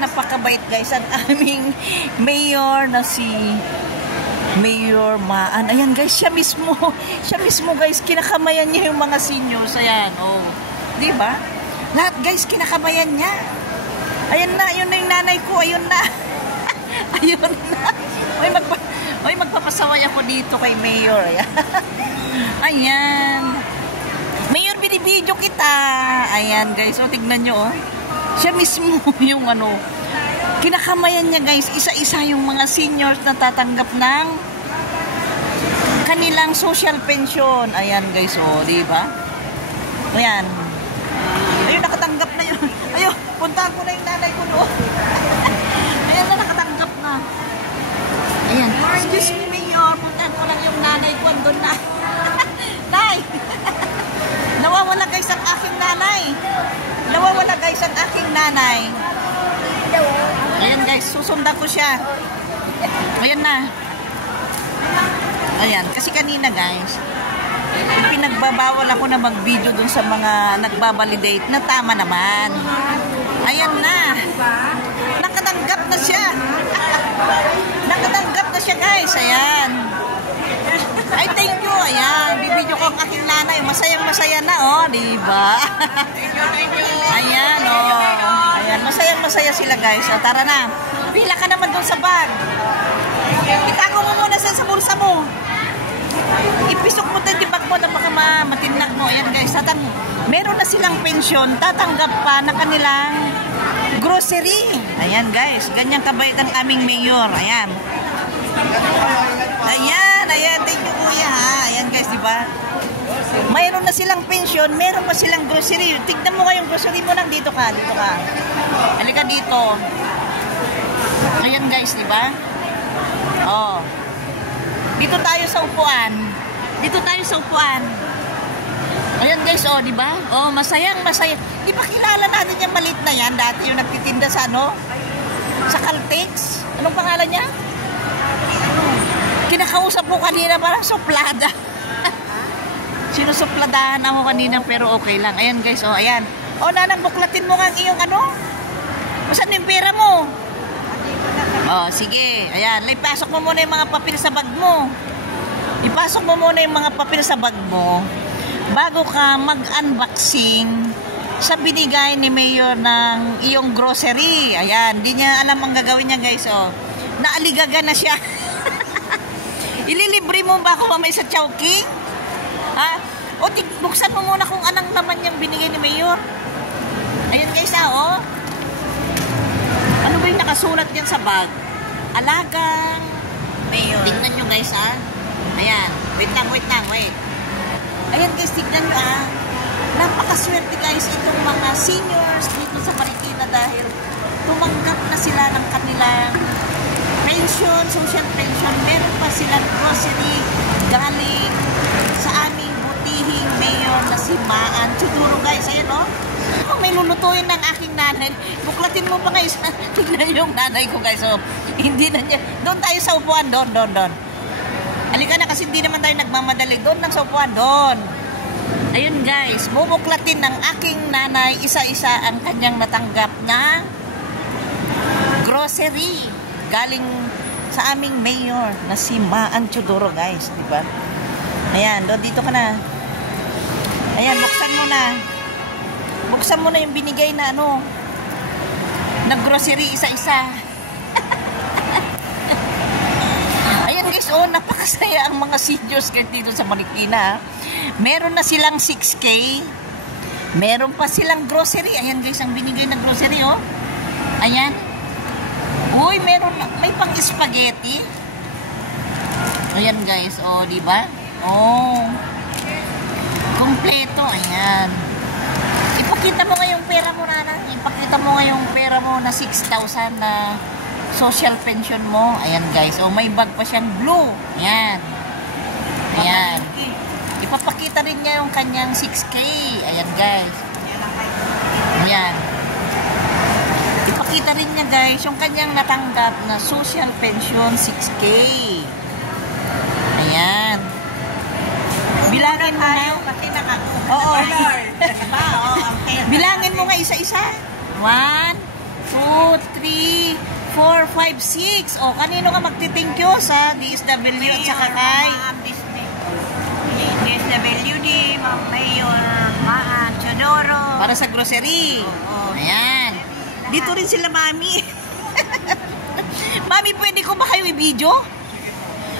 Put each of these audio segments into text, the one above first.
napakabait guys ang aming mayor na si Mayor Maan. Ayan guys, siya mismo guys, kinakamayan niya yung mga seniors. Ayan, oh. Diba? Lahat guys, kinakamayan niya. Ayan na, yun na yung nanay ko. Ayun na. Ayun na. Oy, magpapasaway ako dito kay Mayor. Ayan. Ayan. Mayor, binibidyo kita. Ayan guys, so tignan nyo, oh. Siya mismo yung ano, kinakamayan niya guys, isa-isa yung mga seniors na tatanggap ng kanilang social pension. Ayan guys, oh, di ba? Ayan. Ayun, nakatanggap na yun. Ayun, puntahan ko na yung nanay ko doon. Ayan na, nakatanggap na. Ayan. Excuse me, Mayor, puntahan ko lang yung nanay ko. Andun na. Nay! Nawawala guys ang aking nanay. Nawawala guys ang aking nanay. Ayan guys, susundan ko siya. Ayan na. Ayan, kasi kanina guys, pinagbabawal ako na mag-video dun sa mga nagbabalidate na tama naman. Ayan na. Nakatanggap na siya. Nakatanggap na siya guys. Ayan. Ay, thank you. Ayan, bibidyo ko ang aking nanay. Masayang-masaya na, oh, diba? Thank you. Ayan, oh. Ayan, masayang-masaya sila, guys. So, tara na. Pila ka naman doon sa bag. Itago mo muna sa bulsa mo. Ipisok mo din yung bag mo na baka matinag mo. Ayan, guys. Meron na silang pensyon. Tatanggap pa na kanilang grocery. Ayan, guys. Ganyan kabait ang aming mayor. Ayan. Ayan, thank you kuya ha. Ayan guys, diba? Mayroon na silang pension, meron pa silang grocery. Tignan mo nga yung grocery mo lang, dito ka. Halika dito. Ayan guys, diba? Oh. Dito tayo sa upuan. Ayan guys, oh, diba? Oh, masaya. Di ba kilala natin yung maliit na yan? Dati yung nagtitinda sa ano? Sa Caltex. Anong pangalan niya? Kinakausap ko kanina, parang suplada. Sinusupladahan ako kanina pero okay lang. Ayan guys, oh, ayan. O, nanang buklatin mo nga iyong ano? Saan yung pera mo? Oh, sige. Ayan, ipasok mo muna yung mga papel sa bag mo. Ipasok mo muna yung mga papel sa bag mo bago ka mag-unboxing sa binigay ni Mayor ng iyong grocery. Ayan, di niya alam ang gagawin niya guys, oh. Naaligaga na siya. Ililibre mo ba ako mamay sa Chowking? Ha? O, buksan mo muna kung anong naman yung binigay ni Mayor. Ayan guys, oh. Ano ba yung nakasulat yan sa bag? Alagang Mayor. Tignan nyo guys, ha. Ayan. Wait lang. Ayan guys, tignan nyo, ha. Napakaswerte guys itong mga seniors dito sa Marikina dahil tumanggap na sila ng kanilang pension, social pension. Meron pa silang grocery galing sa aming butihing mayor na si Maan Chuduro guys. Ayan, oh. May lulutuin ng aking nanay. Buklatin mo pa guys. Tignan yung nanay ko guys, oh. Hindi na niya. Doon tayo sa upuan. Doon. Halika na kasi hindi naman tayo nagmamadali. Doon lang sa upuan. Doon. Ayun guys. Bubuklatin ng aking nanay isa-isa ang kanyang natanggap na grocery galing sa aming mayor na si Maan Chuduro guys, di ba? Ayan, dito ka na. Ayan, buksan mo na yung binigay na ano, na grocery isa-isa. Ayan guys, oh, napakasaya ang mga seniors dito sa Marikina. Meron na silang 6K. Meron pa silang grocery. Ayan guys, ang binigay na grocery, oh. Ayan. Uy, may pang spaghetti. Ayan guys, oh, di ba? Oh. Kompleto, ayan. Ipakita mo nga yung pera mo, Nana. Ipakita mo nga yung pera mo na 6,000 na social pension mo. Ayan guys, oh, may bag pa siyang blue. Ayan. Ayan. Ipapakita rin niya yung kanyang 6K. Ayan guys. Ayan. Ipakita rin niya guys yung kanyang natanggap na social pension 6K. Ayan. Bilangin mo na. Oo. Bilangin mo nga isa-isa. 1, 2, 3, 4, 5, 6. O, kanino ka magti-thank you sa DSWD at saka kay DSWD, Ma'am Mayor, Ma'am Chodoro. para sa grocery. Ayan. Dito rin sila, Mami. Mami, pwede ko ba kayo i-video?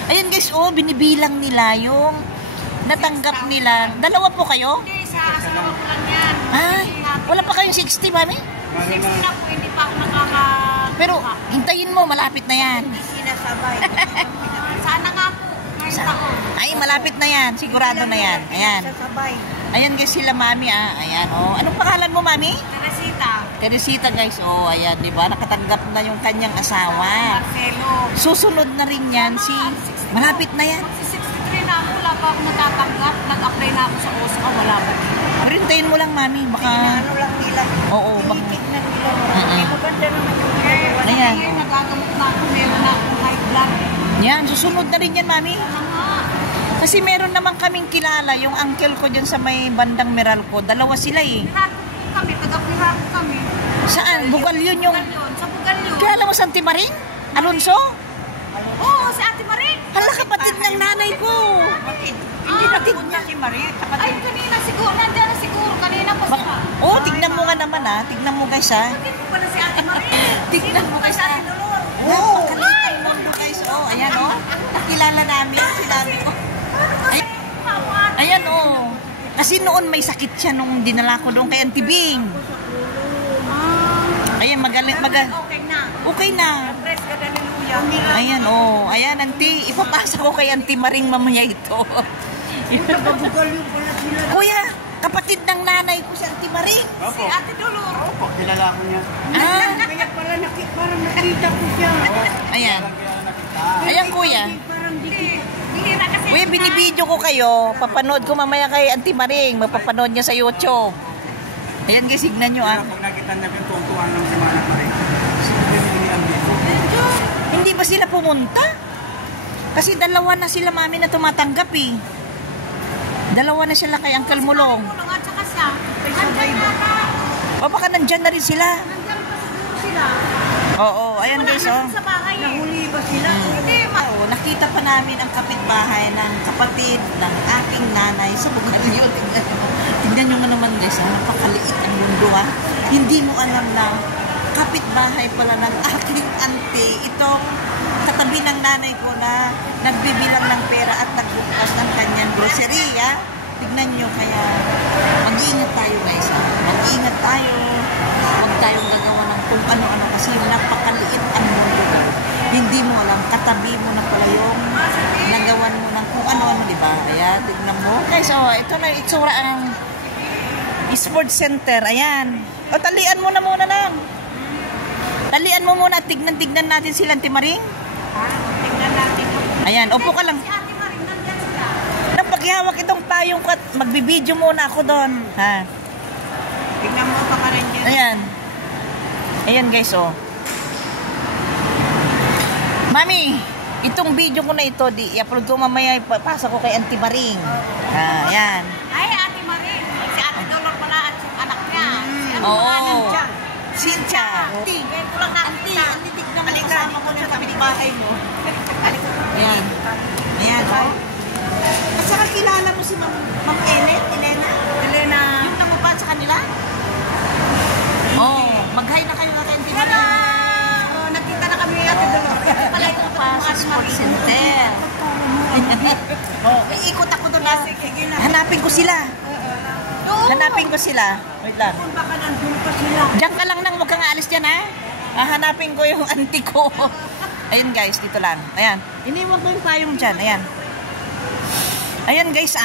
Ayan guys, binibilang nila yung natanggap nila. Dalawa po kayo? Hindi, sa asawa ko lang yan. Ay, wala pa kayong 60, Mami? 60 na po, hindi pa ako nakaka... Pero, hintayin mo, malapit na yan. Hindi sinasabay. Sana nga po, ngayong taon. Ay, malapit na yan. Sigurado na yan. Ayan. Sasabay. Ayan guys, sila, Mami, Ayan, Anong pangalan mo, Mami? Teresita. Teresita, guys. Ayan, di ba? Nakatanggap na yung kanyang asawa. Marcelo. Susunod na rin yan si... Malapit na yan. Si 63 na ako, wala pa ako natatanggap. Nag-apply na ako sa OSCA, wala pa. Pero hintayin mo lang, Mami. Baka... Ano lang nila. Oo, baka... Tignan nila. Maganda naman yung ginagawa. Ayan. Ngayon, nagagamot na ako. Meron na akong high blood. Yan, susunod na rin yan, Mami. Ano nga? Kasi meron naman kaming kilala, yung uncle ko dyan sa may bandang Meralco. Dalawa sila eh. Pirako kami, taga-pirako kami. Saan? Bugal yun yung... Bugalyon, sa Bugalyon. Kilala mo Santi Maring? Alonso? Oo, si Ate Marie. Hala, kapatid ng nanay ko. Hindi kapatid niya si Marie. Ay, kanina siguro. Nandiyan na siguro. Kanina pa siya. Tignan mo nga naman Tignan mo guys Bakit mo pala si Ate Marie? Tignan mo kay guys si Ate Dolor. Napakaliit ang mundo guys. Ayan Nakilala namin. Sinabi ko. Ayan Kasi noon may sakit siya nung dinala ko doon kay Auntie Bing. Ayan, magaling. Okay na. Okay na. Praise God, hallelujah. Ayan, Ayan, Auntie. Ipapasa ko kay Auntie Maring mamaya ito. Bugalyon pala sila. Kuya, kapatid ng nanay ko si Auntie Maring. Si Ate Dolor. Opo, kilala ko niya. Kaya pala parang nakita ko siya. Ayan. Ayan, kuya. Parang hindi na kasi. Kuya, binibidyo ko kayo. Papanood ko mamaya kay Auntie Maring. Magpapanood niya sa YouTube. Ayan, guys, signan nyo Pag nakita niya yung tuwan ng si Manang Maring. Siyempre ang dito. Hindi ba sila pumunta? Kasi dalawa na sila, Mami, na tumatanggap eh. Dalawa na sila kay Uncle Mulong. Mulong at saka siya. Nandiyan na. Baka nandyan na rin sila. Nandiyan pa siguro sila. Oo, ayan guys, Sa bahay. Nahuli ba sila? Hindi, nakita pa namin ang kapitbahay ng kapatid ng aking nanay sa Bugalyo. Tingnan nyo nga naman guys, napakaliit ang mundo Hindi mo alam na kapitbahay pala ng aking auntie. Itong katabi ng nanay ko na nagbibilang ng pera at nagbukas ng kanyang grocery. Tignan nyo, kaya mag-iingat tayo guys. Mag-iingat tayo. Huwag tayong gagawa ng kung ano-ano kasi napakaliit ang mundo. Hindi mo alam, katabi mo na pala yung nagawan mo ng kung ano-ano, di ba? Ayan, tignan mo. Guys, ito na yung itsura ang sports center. Ayan. Talian mo na muna lang. Talian mo muna at tignan natin sila, Auntie Maring. Tingnan natin. Ayan, upo ka lang. Si Ate Maring, nandiyan sila. Nang paghihawak itong payong ko at magbibideo muna ako doon. Tingnan mo pa rin dyan. Ayan. Ayan guys, Mami, itong video ko na ito, i-upload ko mamaya, ipapasa ko kay Auntie Maring. Ayan. Ay, Ate Maring. Si Ate Dolor pala at yung anak niya. Si Ate Oo. Maring. Cynthia. Auntie, kaya ko lang nakita. Auntie, tignan mo kasama ko ng kapitbahay mo. Ayan. Ayan, At saka kilala mo si Ma'am Elena. Yung namubad sa kanila? Mag-hi na kayo natin. Hello! Nakita na kami Ate Dolor. Pala ito pa sa sports center. Iikot ako doon. Hanapin ko sila. Hanapin ko sila. Wait lang. Kung baka nandun pa sila. Diyan ka lang nang huwag kang aalis dyan hanapin ko yung auntie ko. Ayun guys, dito lang. Ayan. Iniwan ko yung payong dyan. Ayan. Ayan guys,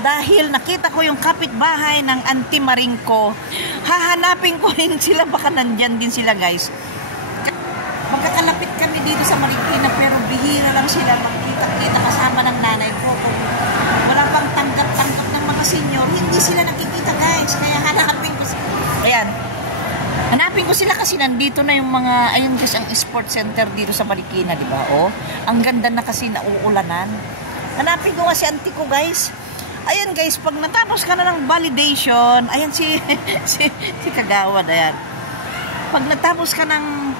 dahil nakita ko yung kapitbahay ng Auntie Maring ko, hahanapin ko rin sila, baka nandyan din sila guys. Magkakalapit kami dito sa Marikina pero bihira lang sila magkita-kita kasama ng nanay ko. Kung wala pang tanggap-tanggap ng mga senior, hindi sila nakikita guys. Kaya hanapin ko sila. Ayan. Hanapin ko sila kasi nandito na yung mga, ayun guys, ang sports center dito sa Marikina, di ba? Ang ganda na kasi nauulanan. Hanapin ko nga si auntie ko guys. Ayan guys, pag natapos ka na ng validation, ayan si Kagawad, ayan. Pag natapos ka ng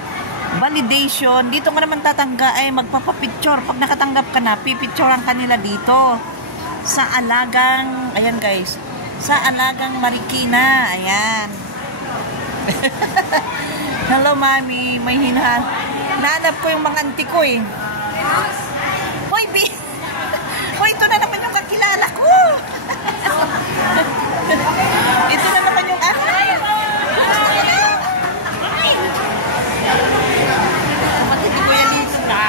validation, dito ka naman magpapapicture. Pag nakatanggap ka na, pipicturean ka nila dito. Sa Alagang, ayan guys, sa Alagang Marikina, ayan. Hello, mami, may nahanap ko yung mga auntie ko eh. Hoy, hoy, ito na naman yung kakilala ko. Ito na naman yung kapatid ko yan dito na.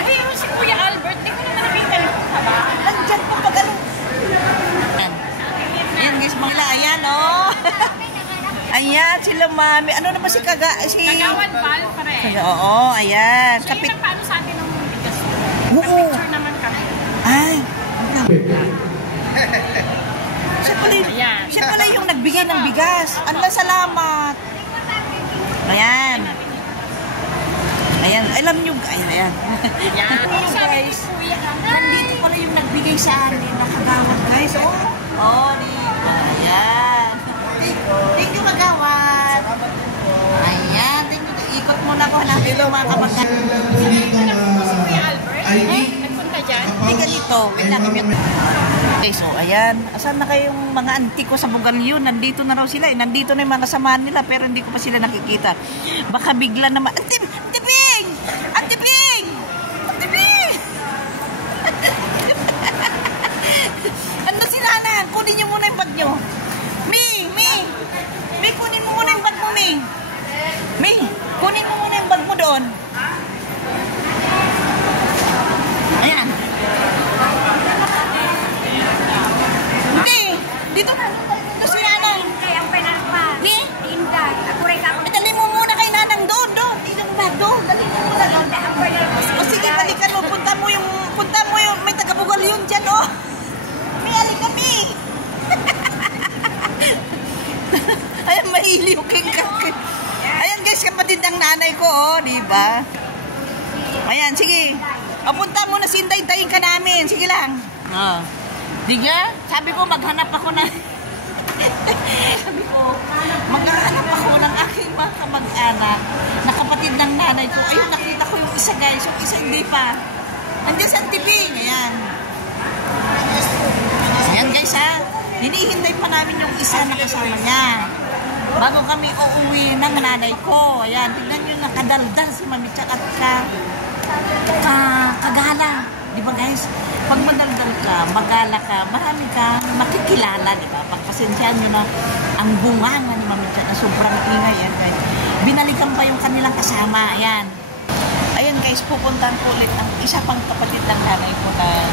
Ayun, si Kuya Albert, hindi ko naman nakita yung ba? Nandyan po pag ano. Ayan guys, mga ayan oh. Ayan, sila mami. Ano naman si Kagawan Val, pare. Oo, ayan. So yung nagpaano sa atin ng bigas. Oo. Picture naman kami. Ay. Siya pala yung nagbigay ng bigas. Allah, salamat. Ayan. Ayan, alam nyo, ayan. Guys, nandito pala yung nagbigay sa amin ng kagawad, guys. Oh, diba? Ayan. Thank you, kagawad. Ayan, thank you. Ikot muna ko, hanapin yung mga kamagay. Si Kuya Albert, nagpunta dyan. Hindi ganito. Wait lang, okay, so, ayan. Asan na kayong mga auntie ko sa Bugalyo? Nandito na raw sila eh. Nandito na yung mga samahan nila, pero hindi ko pa sila nakikita. Baka bigla naman, Auntie Ping! Auntie Ping! Auntie Ping! Ano si Nanang? Kunin niyo muna yung bag niyo. Mi, kunin mo muna yung bag mo, Mi. Kunin mo muna yung bag mo doon. Ayan. Dito na. Dito si Nanang. Kaya ang pinakpa. Mi? Inday. Ako rin ako. Dali mo muna kay Nanang doon. Dito ba doon? Dali mo muna doon. O sige, balikan mo. Punta mo yung may taga-bugal yun dyan, oh. Mi, alin kami. Ayan, mahiliw kay kakay. Ayan guys, kapatid ng nanay ko, oh. Diba? Ayan, sige. O, punta mo na, sinday-tayin ka namin. Sige lang. Oh. Diga, sabi ko maghanap ako na maghanap ako ng aking mga kamag-anak na kapatid ng nanay ko. Ayun, nakita ko yung isa guys, yung isa hindi pa. Nandiyan sa TV, ayan. Ayan guys ha, hinihintay pa namin yung isa na kasama niya bago kami uuwi ng nanay ko. Ayan, tignan nyo, nakadaldal si Mami Chat at kagala. Di ba guys, pag madaldal ka, magala ka, marami kang makikilala, di ba? Pagpasensyahan nyo na ang bunganga ni Mami Chat na sobrang ingay, yan guys. Binalikan pa yung kanilang kasama, ayan. Ayan guys, pupuntahan ko ulit ang isa pang kapatid ng nanay ko na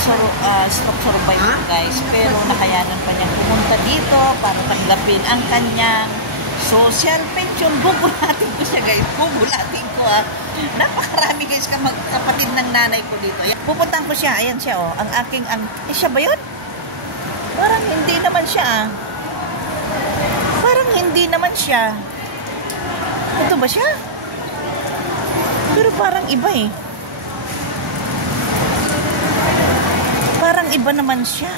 stroke survivor guys. Pero nakayanan pa niya pumunta dito para tanggapin ang kanyang social pension. Bubulatin ko siya guys. Bubulatin ko ha. Napakarami guys kapatid ng nanay ko dito. Ayan. Pupuntahan ko siya. Ayan siya oh. Ang aking, siya ba yun? Parang hindi naman siya ah. Parang hindi naman siya. Ito ba siya? Pero parang iba eh. Parang iba naman siya.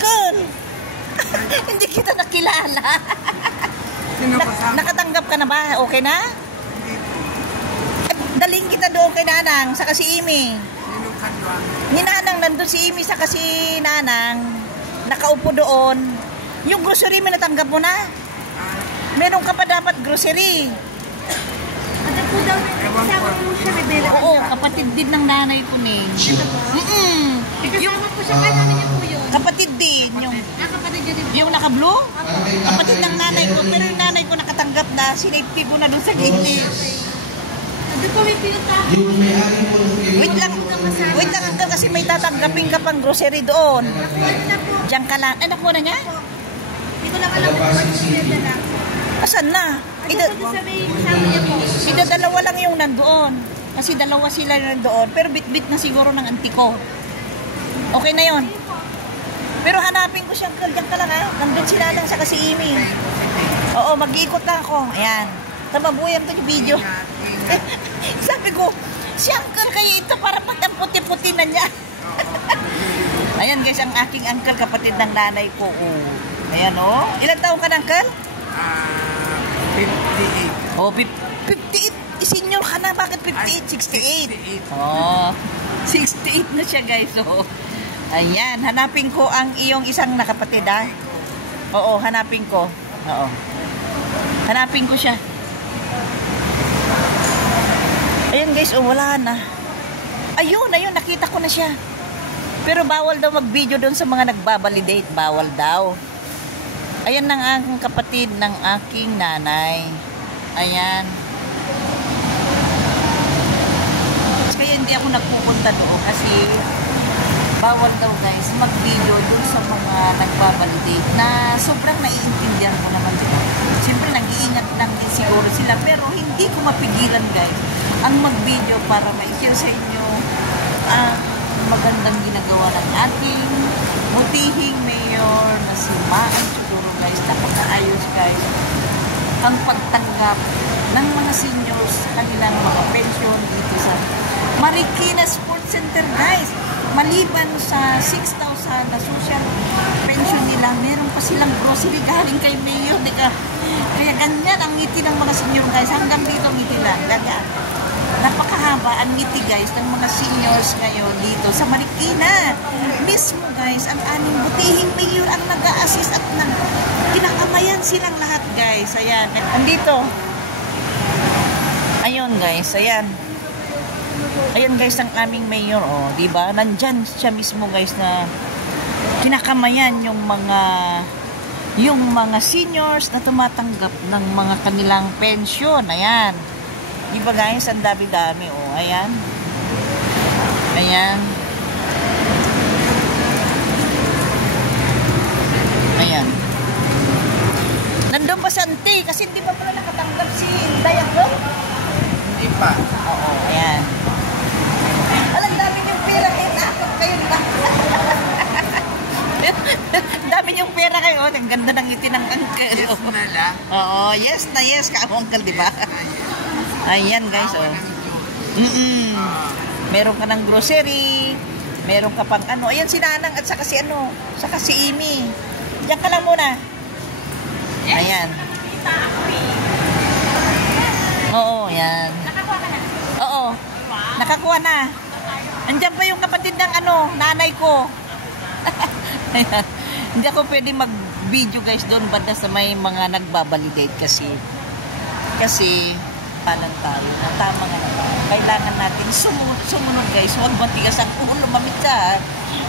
Girl! Hindi kita nakilala. Nakatanggap ka na ba? Okay na? Daling kita doon kay Nanang, saka si Imi. Ni Nanang, nandun si Imi, saka si Nanang. Nakaupo doon. Yung grocery mo natanggap mo na? Meron ka pa dapat grocery. Oo, kapatid din ng nanay ko ni. Yung kapatid din. Yung naka-blue? Kapatid ng nanay ko. Pero yung nanay ko nakatanggap na. Sinafety ko na doon sa gilid. Wait lang hanggang kasi may tatanggapin ka pang grocery doon. Diyan ka lang. Ay, nakuha na niya? Hindi ko lang alam kung ano siya na. Asan na? Dalawa lang yung nandoon. Kasi dalawa sila nandoon. Pero bit-bit na siguro ng auntie ko. Okay na yon. Pero hanapin ko siya. Diyan ka lang ha. Nandun sila lang sa kasi Imi. Oo, mag-iikot na ako. Ayan. Tamabuyan to yung video. Sabi ko, si uncle kayo ito para pag ang puti-puti na niya. Ayan guys, ang aking uncle, kapatid ng nanay ko. Oh. Ayan oh. Ilan taong ka na, uncle? 58. Oh, 58. Senior ka na. Bakit 58? 68. 68. Oh, 68 na siya guys. Oh. Ayan, hanapin ko ang iyong isang nakapatid ha. Oo, hanapin ko. Oo. Hanapin ko siya. Ayan guys, oh, wala na. Ayun, nakita ko na siya. Pero bawal daw mag-video doon sa mga nagbabalidate. Bawal daw. Ayan ang aking kapatid ng aking nanay. Ayan. Kaya hindi ako nagpupunta doon kasi bawal daw guys mag-video doon sa mga nagbabalidate na sobrang naiintindihan ko naman. Siyempre nag-iingat lang din siguro sila pero hindi ko mapigilan guys ang mag-video para ma-share sa inyo ang magandang ginagawa ng ating mutihing mayor na si Maan siguro guys. Napakaayos guys ang pagtanggap ng mga seniors kanilang mga pension dito sa Marikina Sports Center guys. Maliban sa 6,000 na social pension nila, meron pa silang grocery galing kay mayor. Kaya ganyan ang ngiti ng mga senior guys. Hanggang dito ngiti lang. Ganyan. Napakahaba ang ngiti guys ng mga seniors ngayon dito sa Marikina. Mismo guys, ang aming butihing mayor ang nag-a-assist at kinakamayan silang lahat guys. Ayan. Andito. Ayun guys, ayan. Ayan guys ang aming mayor, oh, 'di ba? Nandiyan siya mismo guys na kinakamayan yung mga seniors na tumatanggap ng mga kanilang pensyon. Ayan. 'Di ba guys, ang dami-dami, oh. Ayan. Ayan. Ayan. Nandun pa si Auntie kasi hindi pa pala nakatanggap si Dayak, no? Hindi pa. Oo, ayan. Alam, dami yung pera kayo. Nakakot kayo ba? Dami yung pera kayo. Ang ganda ng ngiti ng uncle. Yes na lang. Oo, yes na yes ka, uncle, di ba? Ayan, guys, oh. Meron ka ng grocery. Meron ka pang ano. Ayan si Nanang at saka si ano. Saka si Amy. Diyan ka lang muna. Ayan. Oo, yan. Nakakuha ka na? Oo. Nakakuha na. Andiyan pa yung kapatid ng ano, nanay ko. Ayan. Hindi ako pwede mag-video guys doon banda sa may mga nagbabalidate kasi palang tayo na tama nga naman. Kailangan natin sumunod guys. Huwag matigas ang ulo, mamita.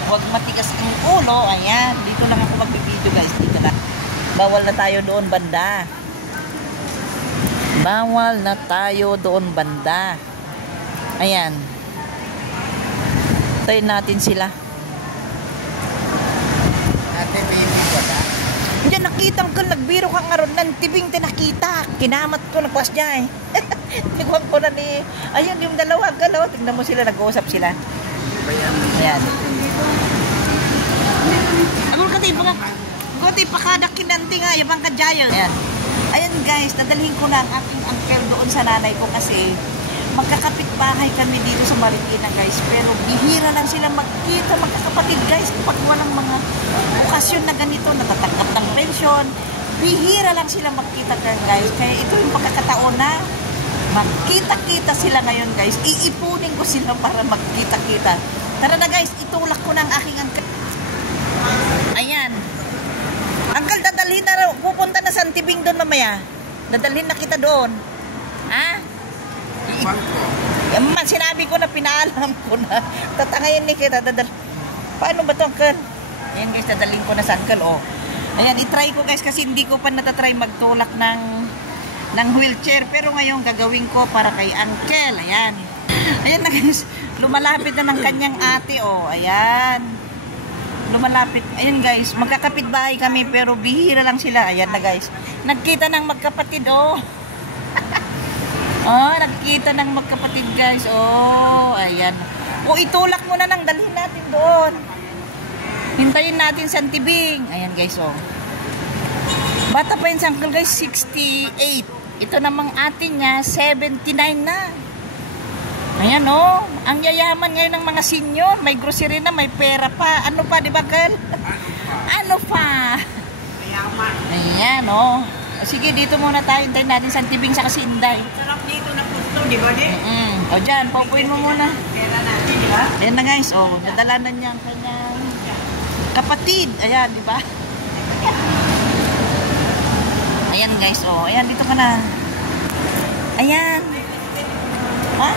Huwag matigas ang ulo. Ayan. Dito lang ako mag-video guys. Dito na. Bawal na tayo doon banda. Bawal na tayo doon banda. Ayan. Tayo natin sila. Ate, baby ko na. Diyan nakita ko, nagbiro ka nga ron ng tibing tinakita. Kinamat ko, nagpas niya eh. Tigwag ko na ni... Ayun, yung dalawa, galaw. Tignan mo sila, nag-uusap sila. Ayan. Agul ka tayo, mga... Gote, pakadak kinanti nga, yabang kadyayan. Ayan. Ayan guys, dadalhin ko na ang aking uncle doon sa nanay ko kasi magkakapit-bahay kami dito sa Marikina guys. Pero bihira lang sila magkita, magkakapatid guys. Pag walang mga okasyon na ganito, natatanggap ng pensyon, bihira lang sila magkita guys. Kaya ito yung pagkakataon na magkita-kita sila ngayon guys. Iipunin ko sila para magkita-kita. Tara na guys, itulak ko na ang aking uncle. Ayan. Uncle, dadalhin na raw. Pupunta na sa Antibing doon mamaya. Dadalhin na kita doon. Ha? Sinabi ko na, pinaalam ko na. Tatangayin ni kita. Paano ba ito, uncle? Ayan guys, dadalhin ko na sa uncle. Oh. Ayan, itry ko guys kasi hindi ko pa natatry magtulak ng wheelchair. Pero ngayon gagawin ko para kay uncle. Ayan. Ayan na guys. Lumalapit na ng kanyang ate. Oh, ayan. Lumalapit. Ayun guys, magkakapit bahay kami pero bihira lang sila. Ayan na guys. Nagkita ng magkapatid, oh. Oh, nagkita ng magkapatid guys. Oh, ayan. O itulak mo na nang dalhin natin doon. Hintayin natin sa Antibing. Ayan guys, oh. Bata pa yun sa uncle guys, 68. Ito namang atin niya, 79 na. Ayan oh, ang yayaman ngayon ng mga senior. May grocery na, may pera pa. Ano pa, di ba, Kel? Ano pa? Ayan oh. Sige, dito muna tayo. Hintayin natin sa tibing sa Kasinday. Sarap dito na pusto, di ba, di? O dyan, paupuin mo muna. Pera natin, di ba? Ayan na guys, oh, dadala na niya ang kanyang kapatid. Ayan, di ba? Ayan guys, oh. Ayan, dito ka na. Ayan. Ha?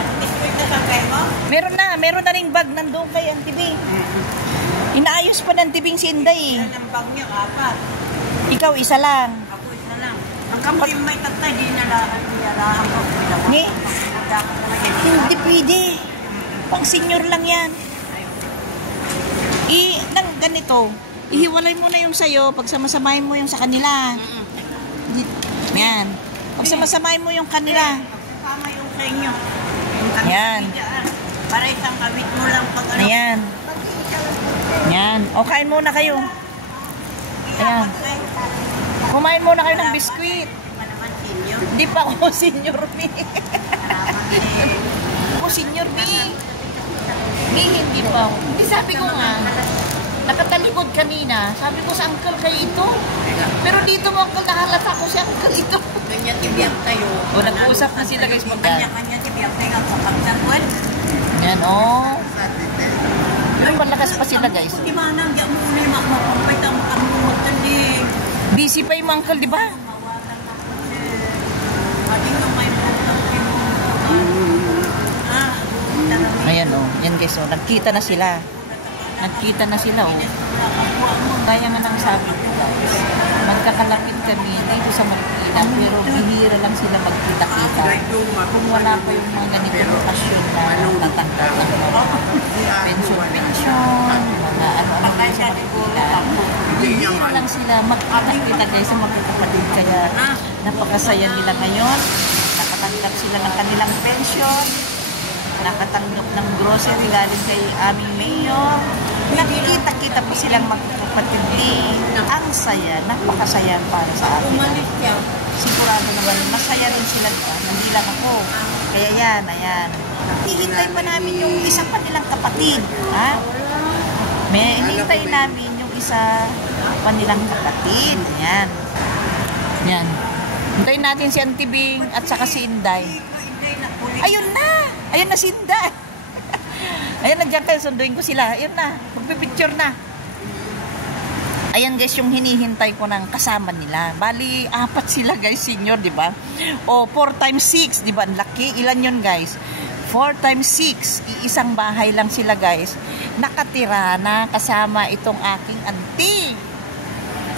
Meron na ring bag nandun kay ang tibing. Inaayos pa ng tibing si Inday. Yan ang bag niya, apat. Ikaw, isa lang. Ako isa lang. Ang kampo yung may tatay, di nalahan ko. Ni? Hindi pwede. Pang senior lang yan. Nang ganito, ihiwalay mo na yung sayo, pagsamasamahin mo yung sa kanila. Yan. Pagsamasamahin mo yung kanila. Kasama yung sa inyo. Yan. Para isang kabit mo lang pag ano. Ayan. Yan. O, kain muna kayo. Ayan. Kumain muna kayo ng biskwit. Hindi pa ako senior me. Ako senior me. Me, hindi pa ako. Hindi, sabi ko nga, nakatalikod kanina. Sabi ko sa uncle kayo ito. Pero dito mo uncle, nahalata ko si uncle ito. Kanya tibiyang tayo. O, nag-uusap na sila guys magkano. Kanya tibiyang tayo ang kapagsabuan. Yan, o. Pero malakas pa sila guys. Di ba nang diyan mo na yung makapampay ang magtanding. Busy pa yung uncle, di ba? Ating nung may Ayan o. Yan guys o. Nagkita na sila. Nagkita na sila o. Kaya nga nang sabi ko guys. Magkakalapit kami dito sa Marikina. Pero bihira lang sila magkita-kita. Kung wala pa yung mga ganitong okasyon na natanggap ng pension, mga ano-ano sa Marikina. Bihira lang sila magkita-kita guys sa magkakapatid. Kaya napakasaya nila ngayon. Nakatanggap sila ng kanilang pension. Nakatanggap ng grocery galing kay aming mayor. Nakikita-kita pa silang magkakapatid. Ang saya, napakasaya para sa akin. Sigurado naman, masaya rin sila. Hindi lang ako. Kaya yan, ayan. Hihintay pa namin yung isa pa nilang kapatid. Ha? May hihintay namin yung isa pa nilang kapatid. Ayan. Ayan. Hintayin natin si Auntie Bing at saka si Inday. Ayun na! Ayun na si Inday. Ayun, nandiyan kayo. Sunduin ko sila. Ayun na. Magpipicture na. Ayan guys, yung hinihintay ko ng kasama nila. Bali, 4 sila guys, senior, di ba? O, 4 times 6, di ba? Ang laki. Ilan yun guys? 4 times 6. Iisang bahay lang sila guys. Nakatira na kasama itong aking auntie.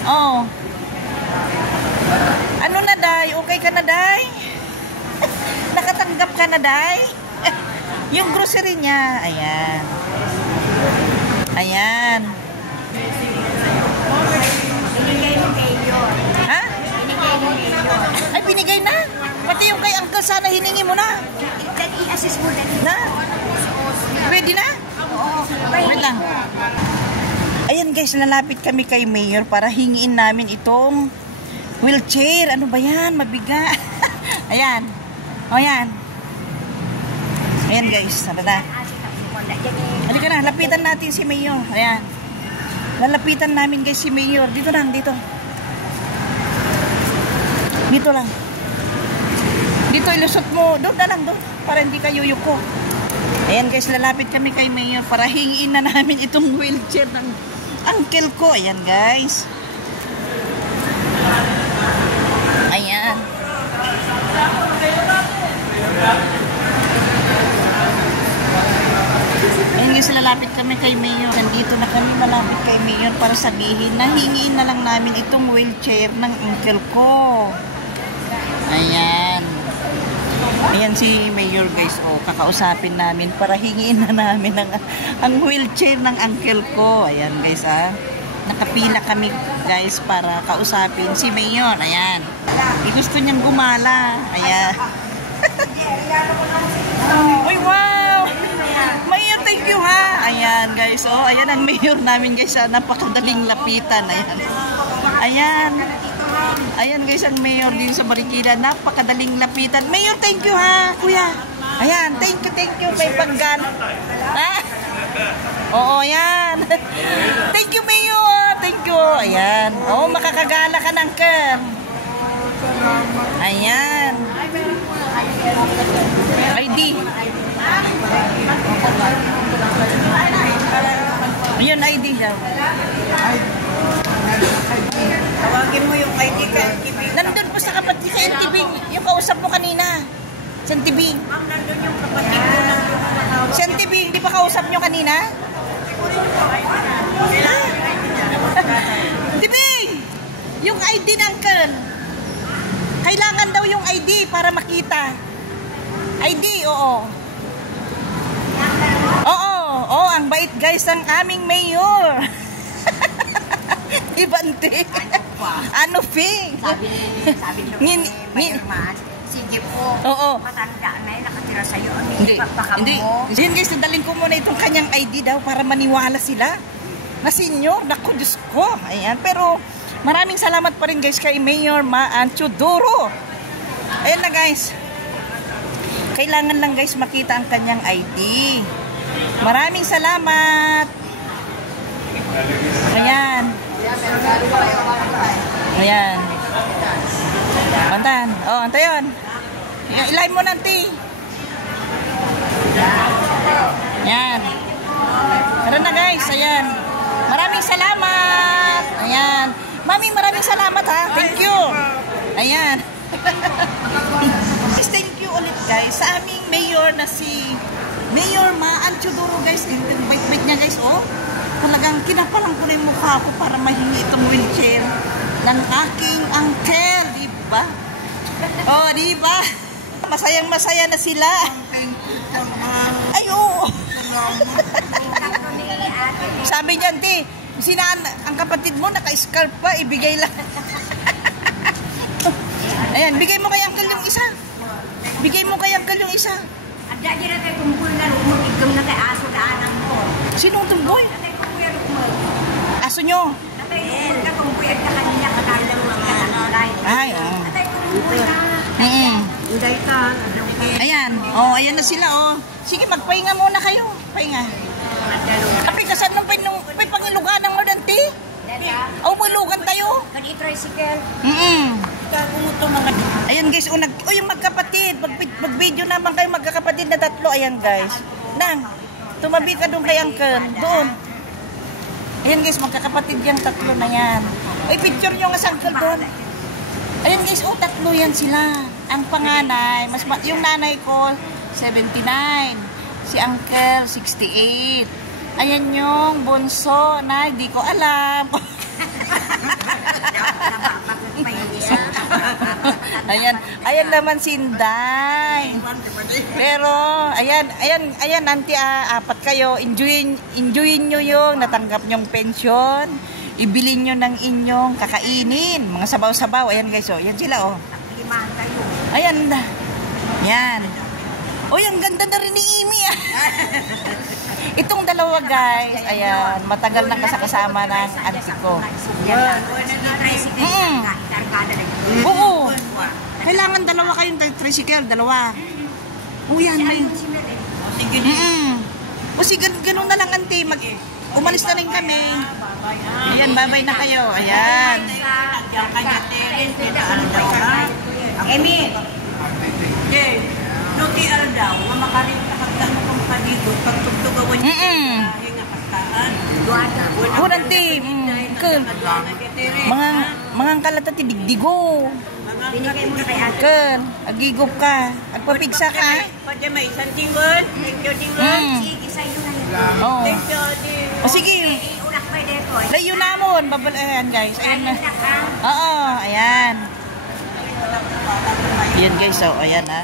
Oh. Ano na, Day? Okay ka na, Day? Nakatanggap ka na, Day? Yung grocery niya. Ayan. Ayan. Ha? Ay, binigay na? Pati yung kay uncle sana hiningi mo na. I-assist mo din. Na? Pwede na? Wait lang. Ayan guys, lalapit kami kay Mayor para hingiin namin itong wheelchair. Ano ba yan? Mabigat. Ayan. O yan. Ayan guys. Tara na. Halika na. Lapitan natin si Mayor. Ayan. Lalapitan namin guys si Mayor. Dito lang. Dito. Dito lang. Dito ilusot mo. Doon na lang. Doon. Para hindi ka yuyuko. Ayan guys. Lalapit kami kay Mayor para hingiin na namin itong wheelchair ng uncle ko. Ayan guys. Ayan. Ayan guys, lalapit kami kay Mayor. Nandito na kami malapit kay Mayor para sabihin na hingiin na lang namin itong wheelchair ng uncle ko. Ayan. Ayan si Mayor guys. O, kakausapin namin para hingiin na namin ang wheelchair ng uncle ko. Ayan guys ha. Nakapila kami guys para kausapin si Mayor. Ayan. Gusto niyang gumala. Ayan. Uy, wow! Mayor, thank you ha! Ayan guys, oh, ayan ang Mayor namin guys, napakadaling lapitan. Ayan. Ayan. Ayan guys, ang Mayor din sa Marikina, napakadaling lapitan. Mayor, thank you ha, kuya. Ayan, thank you, may paggan. Ha? Oo, yan. Thank you, Mayor. Thank you. Ayan. Oo, makakagala ka ng Ken. Ayan. ID. Ayun, ID daw. Tawagin mo yung ID ka, NTB. Nandun po sa kapatid sa NTB. Yung kausap mo kanina. Sa NTB. Ma'am, nandun yung kapatid ko nandun. Sa NTB, hindi pa kausap nyo kanina? Tibing! Yung ID ng Ken. Kailangan daw yung ID para makita. ID, oo. Oo, ang bait guys ang aming mayor. Ibante. Ano, Fing? Sabi ni Mayor Man, sige po, Oo. matanda na eh, nakatira sa'yo. Hindi. Ipagpaka Hindi. mo. Yan guys, nadaling ko muna itong kanyang ID daw para maniwala sila. Na senior, naku, Diyos ko. Ayan, pero maraming salamat pa rin guys kay Mayor Maan Chuduro. Ayan na guys. Kailangan lang guys makita ang kanyang ID. Maraming salamat. Ayan. Ayan. Antan. Oh, anta yun. Ilay mo nanti. Ayan. Tara na guys. Ayan. Maraming salamat. Ayan. Mami, maraming salamat ha. Thank you. Ayan. Thank you ulit guys sa aming mayor na si Mayor Maan Chuduro guys. Wait niya guys, oh. Talagang kinapalang ko na yung mukha ko para mahingi itong wheelchair ng aking uncle, di ba? Oh, di ba? Masayang masaya na sila. Ay, oo. Sabi niya, Auntie, ang kapatid mo naka-scarf pa, ibigay lang. Ayan, bigay mo kay uncle yung isa. Bigay mo kay uncle yung isa. At dyan na tayo kumpul na lumag, igam na tayo aso daanan mo. Sinong tumboy? At tayo kumpul na lumag. Aso nyo? At tayo kumpul na kumpul ka kanina kanalang mga kanalay. Ay, oo. At tayo kumpul na. Uday ka. Ayan. Oh, ayan na sila, oh. Sige, magpahinga muna kayo. Pahinga. Kapag kasan nung pangiluganan mo dante? Oh, malugan tayo. Kani tricycle. Ayan guys, yung magkapatid. Mag-video naman kayo magkakapatid na tatlo. Ayan guys. Nang, tumabi ka doon kay Uncle. Doon. Ayan guys, magkakapatid yung tatlo na yan. Ay, picture nyo nga sa Uncle doon. Ayan guys, oh, tatlo yan sila. Ang panganay, yung nanay ko, 79. Si Uncle, 68. Ayan yung bunso na hindi ko alam. ayan naman si Inday. Pero, ayan, auntie, apat kayo. Enjoyin nyo yung natanggap nyong pensyon. Ibilin nyo ng inyong kakainin. Mga sabaw-sabaw. Ayan guys, oh. Yan sila, oh. Limahan kayo. Ayan. Yan. Uy, ang ganda na rin ni Amy, ah. Itong dalawa guys, ayan, matagal nang kasama ng auntie ko. Oo. Kailangan dalawa kayong tricycle, dalawa. O yan, may... O sige, ganun na lang auntie, umalis na rin kami. Ayan, bye-bye na kayo. Ayan. Amy. Nuti daw, makarin kapagdan mo kung paligo, pagtugtugawan niya hinga kastaan. Auntie, mga kalata tidigdigo. Binigay mo na kay ate. Ken, agigop ka. Agpapigsa ka. Pwede may isang tingol. Thank you, tingol. Sige, sa'yo na yun. Oo. Thank you, tingol. O sige. Iulak pa dito. Layo namon. Ayan guys. Ayan na. Oo, ayan. Ayan guys, oh, ayan ah.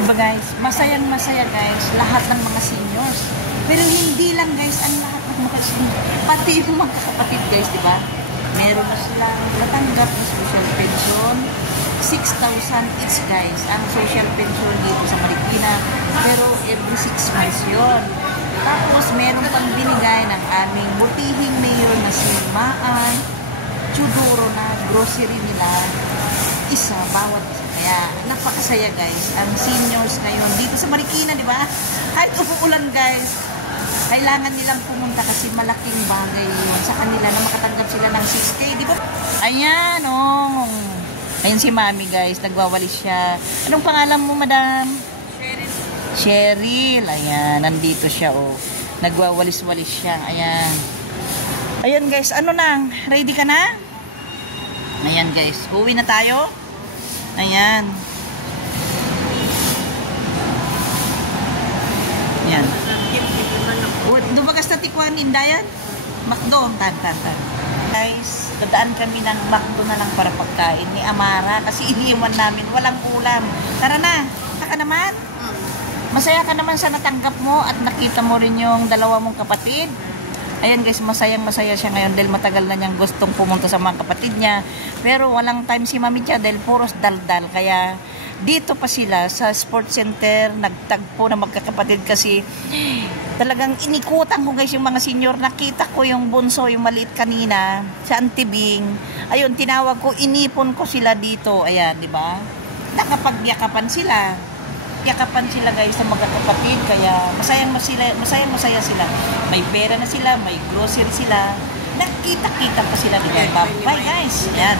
Diba guys, masayang masaya guys, lahat ng mga seniors. Pero hindi lang guys, ang lahat ng mga seniors. Pati yung mga kapatid guys, diba? Meron na silang natanggap ng social pension. 6,000 each guys, ang social pension dito sa Marikina. Pero every 6 months yun. Tapos meron pang binigay ng aming butihing mayor na si Maan Chuduro na grocery nila. Isa, bawat isa. Kaya napakasaya guys. Ang seniors ngayon dito sa Marikina, di ba? Kahit umuulan guys, kailangan nilang pumunta kasi malaking bagay yun sa kanila na makatanggap sila ng 6K, di ba? Ayan, oh. Ayun si Mami guys, nagwawalis siya. Anong pangalan mo, madam? Cheryl. Cheryl. Ayan, nandito siya, oh. Nagwawalis-walis siya. Ayan. Ayan guys, ano na? Ready ka na? Ayan guys, uwi na tayo. Ayan. Ayan. Doon ba kasta tikwan Indayan? Makdo, tan. Guys, dadaan kami ng Makdo na lang para pagkain ni Amara kasi iniwan namin, walang ulam. Tara na, ka naman. Masaya ka naman sa natanggap mo at nakita mo rin yung dalawa mong kapatid. Ayan guys, masaya siya ngayon dahil matagal na niyang gustong pumunta sa mga kapatid niya. Pero walang time si Mami Cha dahil puros daldal. Kaya dito pa sila sa sports center, nagtagpo na magkakapatid kasi talagang inikutan ko guys yung mga senior. Nakita ko yung bunso, yung maliit kanina sa Antibing. Ayun, tinawag ko, inipon ko sila dito. Ayan, di ba? Nakapagyakapan sila. Yakapan sila guys sa magkakapatid, kaya masaya sila. May pera na sila, may grocery sila. Nakita-kita pa sila. Bye guys. Yan.